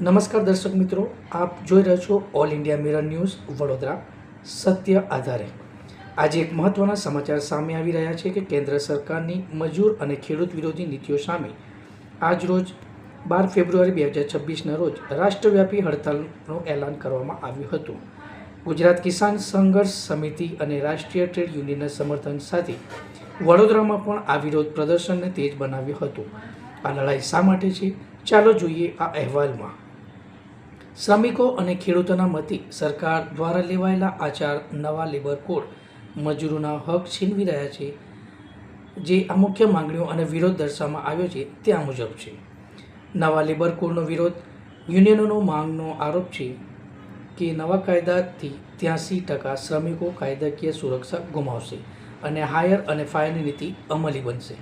નમસ્કાર દર્શક મિત્રો, આપ જોઈ રહ્યા છો All India mirror news Vadodara સત્ય આધારે। આજે એક મહત્વના સમાચાર સામે આવી રહ્યા છે કે કેન્દ્ર સરકારની મજૂર અને ખેડૂત વિરોધી નીતિઓ સામે આજ રોજ 12 ફેબ્રુઆરી 2026ના રોજ રાષ્ટ્રવ્યાપી હડતાલનું એલાન કરવામાં આવ્યું હતું। ગુજરાત કિસાન સંઘર્ષ સમિતિ અને રાષ્ટ્રીય ટ્રેડ યુનિયનના સમર્થન સાથે વડોદરામાં પણ આ વિરોધ પ્રદર્શનને તેજ બનાવ્યું હતું। આ લડાઈ શા માટે છે, ચાલો જોઈએ આ અહેવાલમાં। શ્રમિકો અને ખેડૂતોના મતે સરકાર દ્વારા લેવાયેલા આ 4 નવા લેબર કોડ મજૂરોના હક છીનવી રહ્યા છે। જે આ મુખ્ય માંગણીઓ અને વિરોધ દર્શાવવામાં આવ્યો છે તે આ મુજબ છે। નવા લેબર કોડનો વિરોધ યુનિયનોનો માંગનો આરોપ છે કે નવા કાયદાથી 83% શ્રમિકો કાયદાકીય સુરક્ષા ગુમાવશે અને હાયર અને ફાયરની નીતિ અમલી બનશે।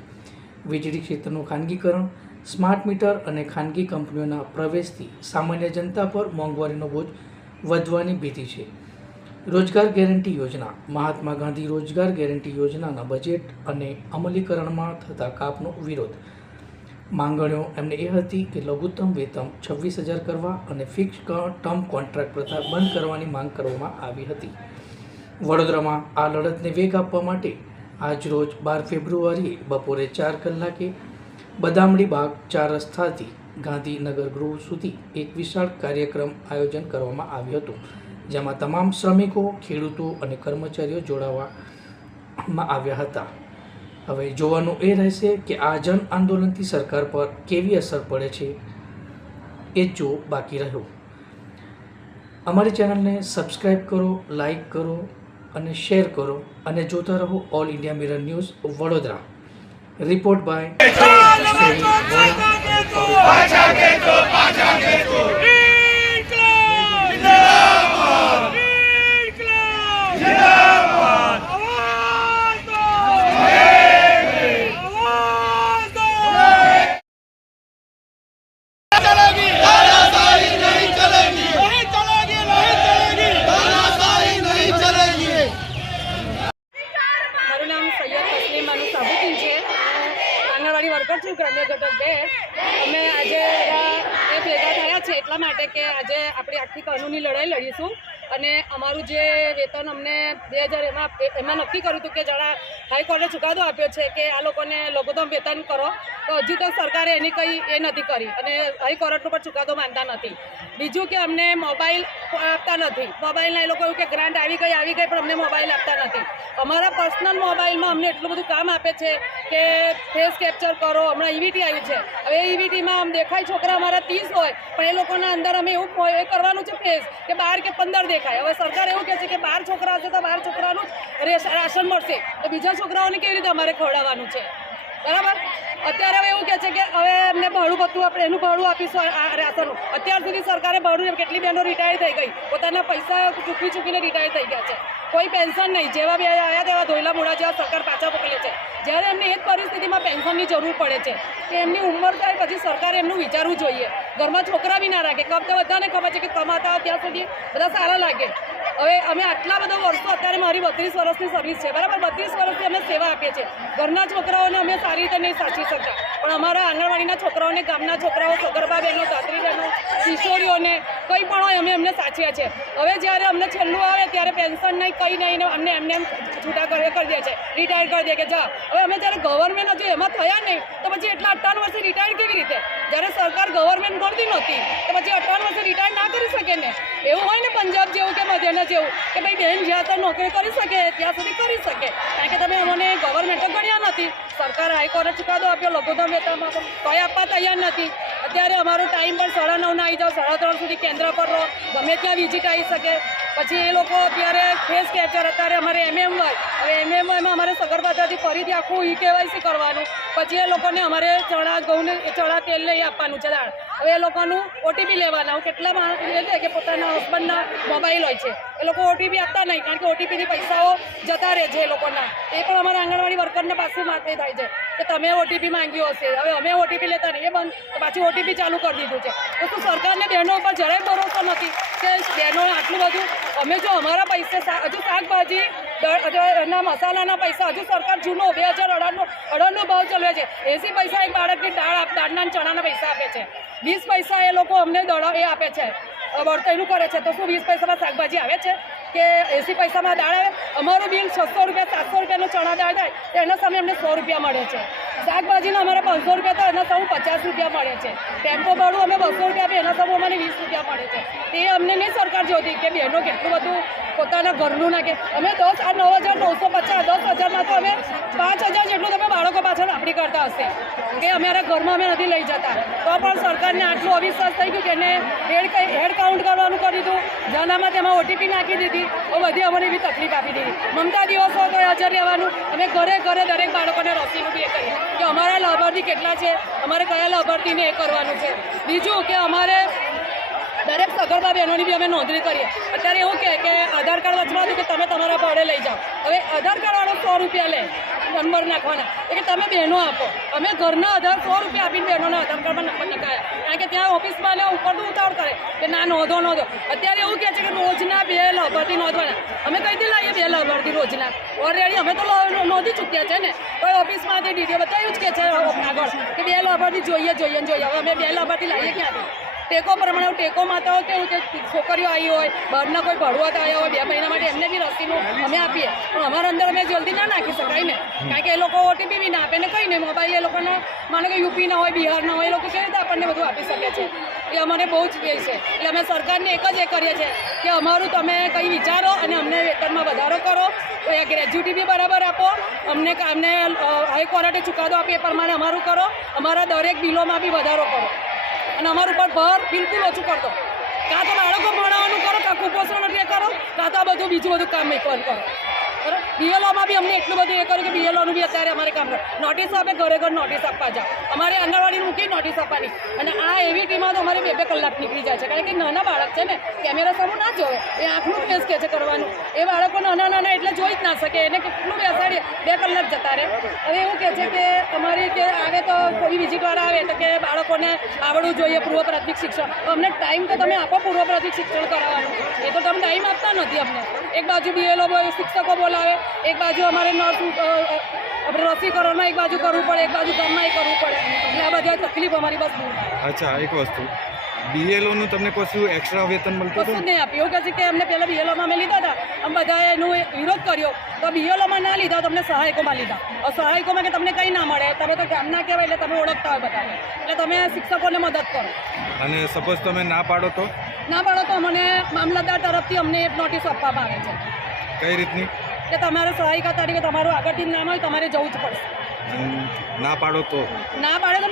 વીજળી ક્ષેત્રનું ખાનગીકરણ, સ્માર્ટ મીટર અને ખાનગી કંપનીઓના પ્રવેશથી સામાન્ય જનતા પર મોંઘવારીનો બોજ વધવાની ભીતિ છે। રોજગાર ગેરંટી યોજના, મહાત્મા ગાંધી રોજગાર ગેરંટી યોજનાના બજેટ અને અમલીકરણમાં થતા કાપનો વિરોધ। માંગણીઓ એમને એ હતી કે લઘુત્તમ વેતન 26,000 કરવા અને ફિક્સ ટર્મ કોન્ટ્રાક્ટ પ્રથા બંધ કરવાની માંગ કરવામાં આવી હતી। વડોદરામાં આ લડતને વેગ આપવા માટે આજ રોજ 12 ફેબ્રુઆરીએ બપોરે 4 કલાકે બદામડી બાગ 4 રસ્તાથી ગાંધીનગર ગૃહ સુધી એક વિશાળ કાર્યક્રમ આયોજન કરવામાં આવ્યું હતું, જેમાં તમામ શ્રમિકો, ખેડૂતો અને કર્મચારીઓ જોડાવામાં આવ્યા હતા। હવે જોવાનું એ રહેશે કે આ જન આંદોલનથી સરકાર પર કેવી અસર પડે છે, એ જો બાકી રહ્યું। અમારી ચેનલને સબસ્ક્રાઈબ કરો, લાઈક કરો અને શેર કરો અને જોતા રહો all India mirror news Vadodara. Report by anganwadi worker છું, ગ્રામ્ય ઘટક 2। અમે આજે એ ભેગા થયા છે એટલા માટે કે આજે આપણી આખી કાનૂની લડાઈ લડીશું અને અમારું જે વેતન અમને 2000 એમાં નક્કી કર્યું હતું કે જરા હાઈકોર્ટે ચુકાદો આપ્યો છે કે આ લોકોને લઘુત્તમ વેતન કરો, તો હજુ તક સરકારે એની કંઈ એ નથી કરી અને હાઈકોર્ટનો પણ ચુકાદો માનતા નથી। બીજું કે અમને મોબાઈલ આપતા નથી, મોબાઈલના એ લોકો એવું કે ગ્રાન્ટ આવી ગઈ પણ અમને મોબાઈલ આપતા નથી। અમારા પર્સનલ મોબાઈલમાં અમને એટલું બધું કામ આપે છે કે ફેસ કેપ્ચર કરો, હમણાં ઈવીટી આવ્યું છે, હવે ઈવીટીમાં આમ દેખાય છોકરા અમારા 30 હોય પણ એ લોકોના અંદર અમે એવું એ કરવાનું છે ફેસ કે 12 કે 15 દેખાય। હવે સરકાર એવું કહે છે કે 12 છોકરા હશે તો 12 છોકરાનું રાશન મળશે, તો બીજા છોકરાઓને કેવી રીતે અમારે ખવડાવવાનું છે, બરાબર? અત્યારે હવે એવું કહે છે કે હવે એમને ભાડું બધું આપણે એનું ભાડું આપીશું આ રાશનનું। અત્યાર સુધી સરકારે ભાડું, કેટલી બહેનો રિટાયર થઈ ગઈ, પોતાના પૈસા ચૂકવીને રિટાયર થઈ ગયા છે, કોઈ પેન્શન નહીં, જેવા બે આવ્યા તેવા ધોઈલા મોડા જેવા સરકાર પાછા મોકલે છે। જ્યારે એમને એ જ પરિસ્થિતિમાં પેન્શનની જરૂર પડે છે કે એમની ઉંમર થાય પછી સરકારે એમનું વિચારવું જોઈએ। ઘરમાં છોકરા બી ના રાખે, બધાને ખબર છે કે કમાતા ત્યાં સુધી બધા સારા લાગે। હવે અમે આટલા બધા વર્ષો, અત્યારે મારી 32 વર્ષની સર્વિસ છે, બરાબર? 32 વર્ષથી અમે સેવા આપીએ છીએ। ઘરના છોકરાઓને અમે સારી રીતે નહીં સાચવી શકતા, પણ અમારા આંગણવાડીના છોકરાઓને, ગામના છોકરાઓ, સગર્ભા બહેનો, દાત્રી બહેનો, કિશોરીઓને કંઈ પણ હોય અમે એમને સાચવ્યા છે। હવે જ્યારે અમને છેલ્લું આવે ત્યારે પેન્શન નહીં, કંઈ નહીં, અમને એમને છૂટા કરી દે છે, રિટાયર કરી દે કે જા। હવે અમે જ્યારે ગવર્મેન્ટ હજુ એમાં થયા નહીં તો પછી એટલા 58 વર્ષે રિટાયર કેવી રીતે? જ્યારે સરકાર ગવર્મેન્ટ કરતી નહોતી તો પછી 58 વર્ષે રિટાયર ના કરી શકે ને? એવું હોય ને પંજાબ જેવું કે મધ્યના જેવું કે ભાઈ બહેન જ્યાં ત્યાં નોકરી કરી શકે ત્યાં સુધી કરી શકે, કારણ કે તમે અમને ગવર્મેન્ટે ગણ્યા નથી। સરકાર હાઈકોર્ટે ચુકાદો આપ્યો લઘુત્તમ વેતનમાં, કંઈ આપવા તૈયાર નથી। અત્યારે અમારો ટાઈમ પણ 9:30 આવી જાઓ, 3:30 સુધી કેન્દ્ર પર રહો, ગમે ત્યાં વિઝિટ આવી શકે। પછી એ લોકો અત્યારે ફેસ કેપ્ચર, અત્યારે અમારે MMY, હવે MMYમાં અમારે સગર્ભાથી ફરીથી આખું KYC કરવાનું, પછી એ લોકોને અમારે ચણા ઘઉંને ચણા તેલ લઈ આપવાનું છે દાળ, હવે એ લોકોનું OTP લેવાના। કેટલા માણસ છે કે પોતાના હસબન્ડના મોબાઈલ હોય છે, એ લોકો OTP આપતા નહીં, કારણ કે OTPથી પૈસાઓ જતા રહે છે એ લોકોના। એ પણ અમારા આંગણવાડી વર્કરના પાસે માથે થાય છે કે તમે OTP માંગ્યો હશે, હવે અમે OTP લેતા નહીં, એ બંધ, તો પાછું OTP ચાલુ કરી દીધું છે। તો શું સરકારને બહેનો ઉપર જરાય ભરોસો નથી કે બહેનોને આટલું બધું? અમે જો અમારા પૈસે હજુ શાકભાજી એના મસાલાના પૈસા હજુ સરકાર જૂનો 2018નો ભાવ ચલાવે છે. 80 પૈસા એક બાળકની દાળના ચણાના પૈસા આપે છે. 20 પૈસા એ લોકો અમને એ આપે છે, વર્તયનું કરે છે. તો શું 20 પૈસામાં શાકભાજી આવે છે કે 80 પૈસામાં દાળ આવે? અમારું બિલ 600 રૂપિયા 700 રૂપિયાનું ચણા દાળ થાય તો એના સામે અમને 100 રૂપિયા મળે છે. શાકભાજીના અમારા 500 રૂપિયા તો એના સામે 50 રૂપિયા મળે છે. ટેમ્પો ભાડું અમે 200 રૂપિયા આપીએ, એના સામે અમને 20 રૂપિયા મળે છે. તે અમને નહીં સરકાર જોતી કે બહેનો કેટલું બધું પોતાના ઘરનું નાખે. અમે 9,950 10,000માં તો અમે 5,000 જેટલું તમે બાળકો પાછળ આપણી કરતા હશે કે અમારા ઘરમાં અમે નથી લઈ જતા. તો પણ સરકારને આટલું અવિશ્વાસ થઈ ગયું કે એને હેડ કાઉન્ટ કરવાનું કરી દીધું. જનામાં તેમાં OTP નાખી દીધી. બધી અમને એવી તકલીફ આપી દીધી. મમતા દિવસો તો હાજર રહેવાનું. અમે ઘરે ઘરે દરેક બાળકોને રસીનું બી એ કરીએ કે અમારા લાભાર્થી કેટલા છે, અમારે કયા લાભાર્થીને એ કરવાનું છે. બીજું કે અમારે દરેક સગર્ભા બહેનોની બી અમે નોંધણી કરીએ. અત્યારે એવું કહે કે આધાર કાર્ડ વચમાં હતું કે તમે તમારા ભાડે લઈ જાઓ. હવે આધાર કાર્ડવાળો 100 રૂપિયા લે નંબર નાખવાના, એટલે તમે બહેનો આપો. અમે ઘરના 100 રૂપિયા આપીને બહેનોના આધાર કાર્ડમાં નંબર નખાયા, કારણ કે ત્યાં ઓફિસમાં ઉપરનું ઉતાવળ કરે કે ના નોંધો. અત્યારે એવું કહે છે કે રોજના 2 લાભાર્થી નોંધવાના. અમે કઈથી લાવીએ 2 લાભાર્થી રોજના? ઓલરેડી અમે તો નોંધી ચૂક્યા છે ને. કોઈ ઓફિસમાંથી ડીડીઓ બધા એવું જ કહે છે આગળ કે 2 લાભાર્થી જોઈએ. હવે અમે 2 લાભાર્થી લાવીએ ક્યાંથી? ટેકો પ્રમાણે ટેકોમાં તો કેવું કે છોકરીઓ આવી હોય, બહારના કોઈ ભણવાતા આવ્યા હોય 2 મહિના માટે, એમને બી રસીનું અમે આપીએ. પણ અમારા અંદર અમે જલ્દી ના નાખી શકાય ને, કારણ કે એ લોકો OTP બી ના આપે ને કંઈ નહીં. મોબાઈલ એ લોકોને માનો કે UP ના હોય, બિહારના હોય, એ લોકો કેવી રીતે આપણને બધું આપી શકે છે? એ અમને બહુ જ કહે છે. એટલે અમે સરકારને એક જ એ કરીએ છીએ કે અમારું તમે કંઈ વિચારો અને અમને વેતનમાં વધારો કરો, ગ્રેજ્યુટી બી બરાબર આપો, અમને હાઈકોર્ટે ચુકાદો આપીએ એ પ્રમાણે અમારું કરો, અમારા દરેક બિલોમાં બી વધારો કરો અને અમારા ઉપર ભાર બિલકુલ ઓછું કરતો. કાં તો બાળકો ભણાવવાનું કરો, કાં કુપોષણ એટલે કરો, કાં તો આ બધું બીજું બધું કામ એકવાર કરો. બરાબર. BLOમાં બી અમને એટલું બધું એ કર્યું કે BLOનું બી અત્યારે અમારે કામ કરે. નોટિસ આપે, ઘરે ઘર નોટિસ આપવા જાઓ. અમારે આંગણવાડીનું મૂકી નોટિસ આપવાની. અને આ એવી ટીમમાં તો અમારે 2-2 કલાક નીકળી જાય છે, કારણ કે નાના બાળક છે ને, કેમેરા સામું ના જોવે, એ આંખનું ટેસ્ટ કે છે કરવાનું. એ બાળકો નાના એટલે જોઈ જ ના શકે, એને કેટલું બેસાડીએ 2 કલાક જતા રહે. હવે એવું કહે છે કે અમારી કે આવે તો કોઈ વિઝિટવાળા આવે તો કે બાળકોને આવડવું જોઈએ પૂર્વ પ્રાથમિક શિક્ષણ. અમને ટાઈમ તો તમે આપો પૂર્વ પ્રાથમિક શિક્ષણ કરાવવાનું, એ તો તમે ટાઈમ આપતા નથી અમને. એક બાજુ BLO શિક્ષકો બોલાવે, એક બાજુ અમારે આપણે રસીકરણમાં એક બાજુ કરવું પડે, એક બાજુ ગામમાં કરવું પડે. એટલે આ બધા તકલીફ અમારી બસ દૂર થાય. અચ્છા, એક વસ્તુ, BLOનું તમને કશું એક્સ્ટ્રા વેતન મળતું કશું જ નહીં આપ્યું. એવું કહે છે કે અમને પહેલાં BLOમાં અમે લીધા હતા, અમે બધાએ એનો વિરોધ કર્યો, તો BLOમાં ના લીધા, તમને સહાયકોમાં લીધા. સહાયકોમાં કે તમને કંઈ ના મળે, તમે તો ગામના કહેવાય એટલે તમે ઓળખતા હોય બધાને, એટલે તમે શિક્ષકોને મદદ કરો. અને સપોઝ તમે ના પાડો તો અમને મામલતદાર તરફથી અમને એક નોટિસ આપવામાં આવે છે. કઈ રીતની? કે તમારે સહાયિકા તરીકે તમારું આગળથી નામ હોય, તમારે જવું જ પડશે. ના પાડો તો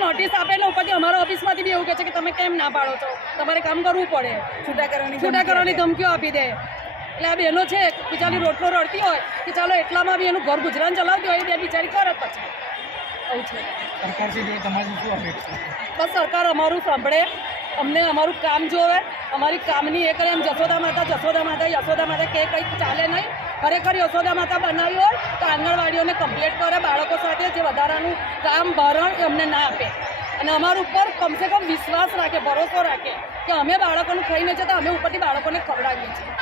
નોટિસ આપે ને ઉપરથી અમારા ઓફિસમાંથી બી એવું કહે છે કે તમે કેમ ના પાડો છો, તમારે કામ કરવું પડે. છૂટા કરવાની ધમકીઓ આપી દે. એટલે આ બહેનો છે બિચારી રોટલો રડતી હોય કે ચાલો એટલામાં બી એનું ઘર ગુજરાન ચલાવતી હોય, એ બિચારી કરે પછી આવું છે. સરકારથી તમારી શું અપેક્ષા? બસ સરકાર અમારું સાંભળે, અમને અમારું કામ જોવે, અમારી કામની એ કરે. એમ યશોદા માતા કે કંઈક ચાલે નહીં. ખરેખર યશોદા માતા બનાવી હોય તો આંગણવાડીઓને કમ્પ્લીટ કરે, બાળકો સાથે જે વધારાનું કામ ભારણ એ અમને ના આપે. અને અમારા ઉપર કમસે કમ વિશ્વાસ રાખે, ભરોસો રાખે કે અમે બાળકોનું ખાઈને જતા, અમે ઉપરથી બાળકોને ખવડાવીએ છીએ.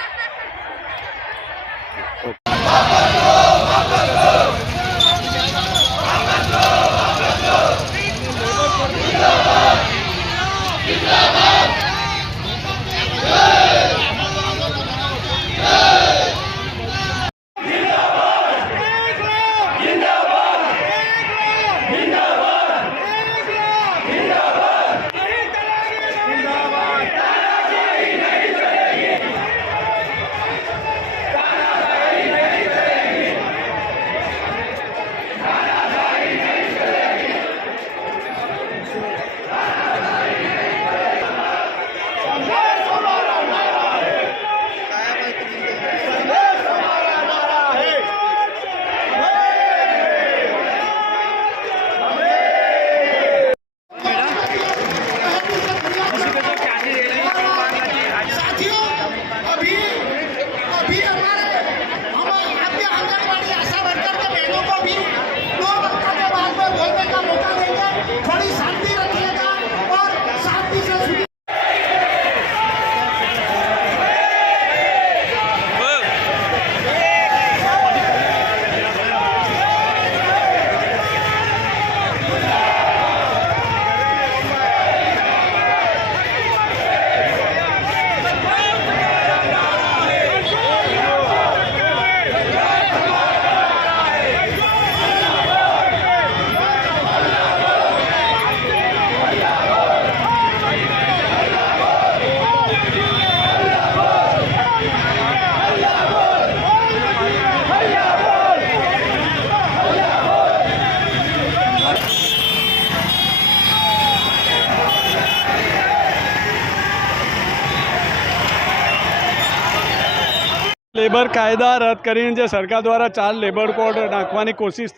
લેબર કાયદા રદ કરીને જે સરકાર દ્વારા 4 લેબર કોડ નાખવાની કોશિશ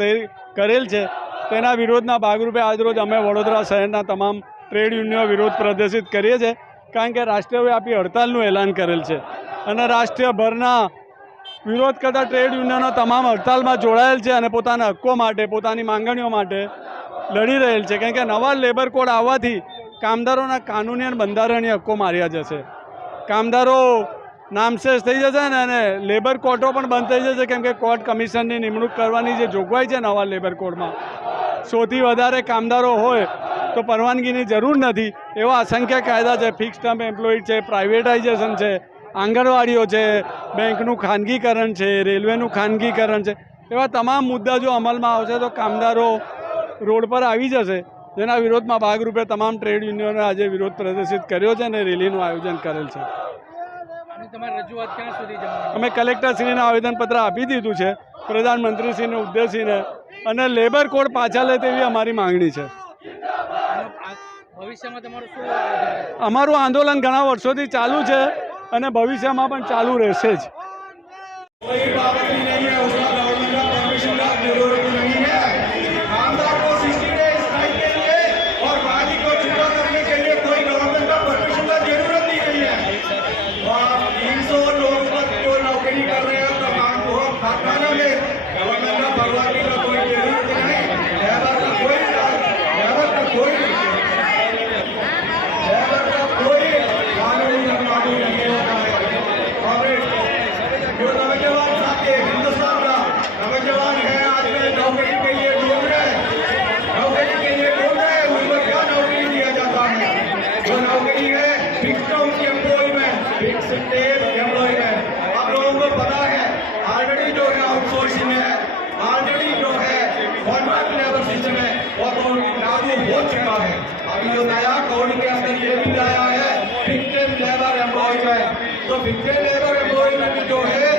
કરેલ છે તેના વિરોધના ભાગરૂપે આજરોજ અમે વડોદરા શહેરના તમામ ટ્રેડ યુનિયનો વિરોધ પ્રદર્શિત કરીએ છીએ, કારણ કે રાષ્ટ્રવ્યાપી હડતાલનું એલાન કરેલ છે અને રાષ્ટ્રભરના વિરોધ કરતા ટ્રેડ યુનિયનો તમામ હડતાલમાં જોડાયેલ છે અને પોતાના હક્કો માટે, પોતાની માંગણીઓ માટે લડી રહેલ છે, કારણ કે નવા લેબર કોડ આવવાથી કામદારોના કાનૂની અને બંધારણીય હક્કો માર્યા જશે, કામદારો નામશેષ થઈ જશે ને અને લેબર કોર્ટો પણ બંધ થઈ જશે, કેમ કે કોર્ટ કમિશનની નિમણૂક કરવાની જે જોગવાઈ છે નવા લેબર કોડમાં, 100થી વધારે કામદારો હોય તો પરવાનગીની જરૂર નથી એવા અસંખ્ય કાયદા છે. ફિક્સ ટર્મ એમ્પ્લોયી છે, પ્રાઇવેટાઇઝેશન છે, આંગણવાડીઓ છે, બેંકનું ખાનગીકરણ છે, રેલવેનું ખાનગીકરણ છે, એવા તમામ મુદ્દા જો અમલમાં આવશે તો કામદારો રોડ પર આવી જશે, જેના વિરોધમાં ભાગરૂપે તમામ ટ્રેડ યુનિયનોએ આજે વિરોધ પ્રદર્શિત કર્યો છે અને રેલીનું આયોજન કરેલ છે. અમે કલેક્ટરશ્રીને આવેદનપત્ર આપી દીધું છે, પ્રધાનમંત્રીશ્રીને, ઉદ્દેશીને, અને લેબર કોડ પાછા લે તેવી અમારી માંગણી છે. અમારું આંદોલન ઘણા વર્ષોથી ચાલુ છે અને ભવિષ્યમાં પણ ચાલુ રહેશે જ. हो चुका है. अभी जो नया कोड के अंदर ये भी लाया है फिक्स्ड लेबर एम्प्लॉयमेंट. तो फिक्स्ड लेबर एम्प्लॉयमेंट जो है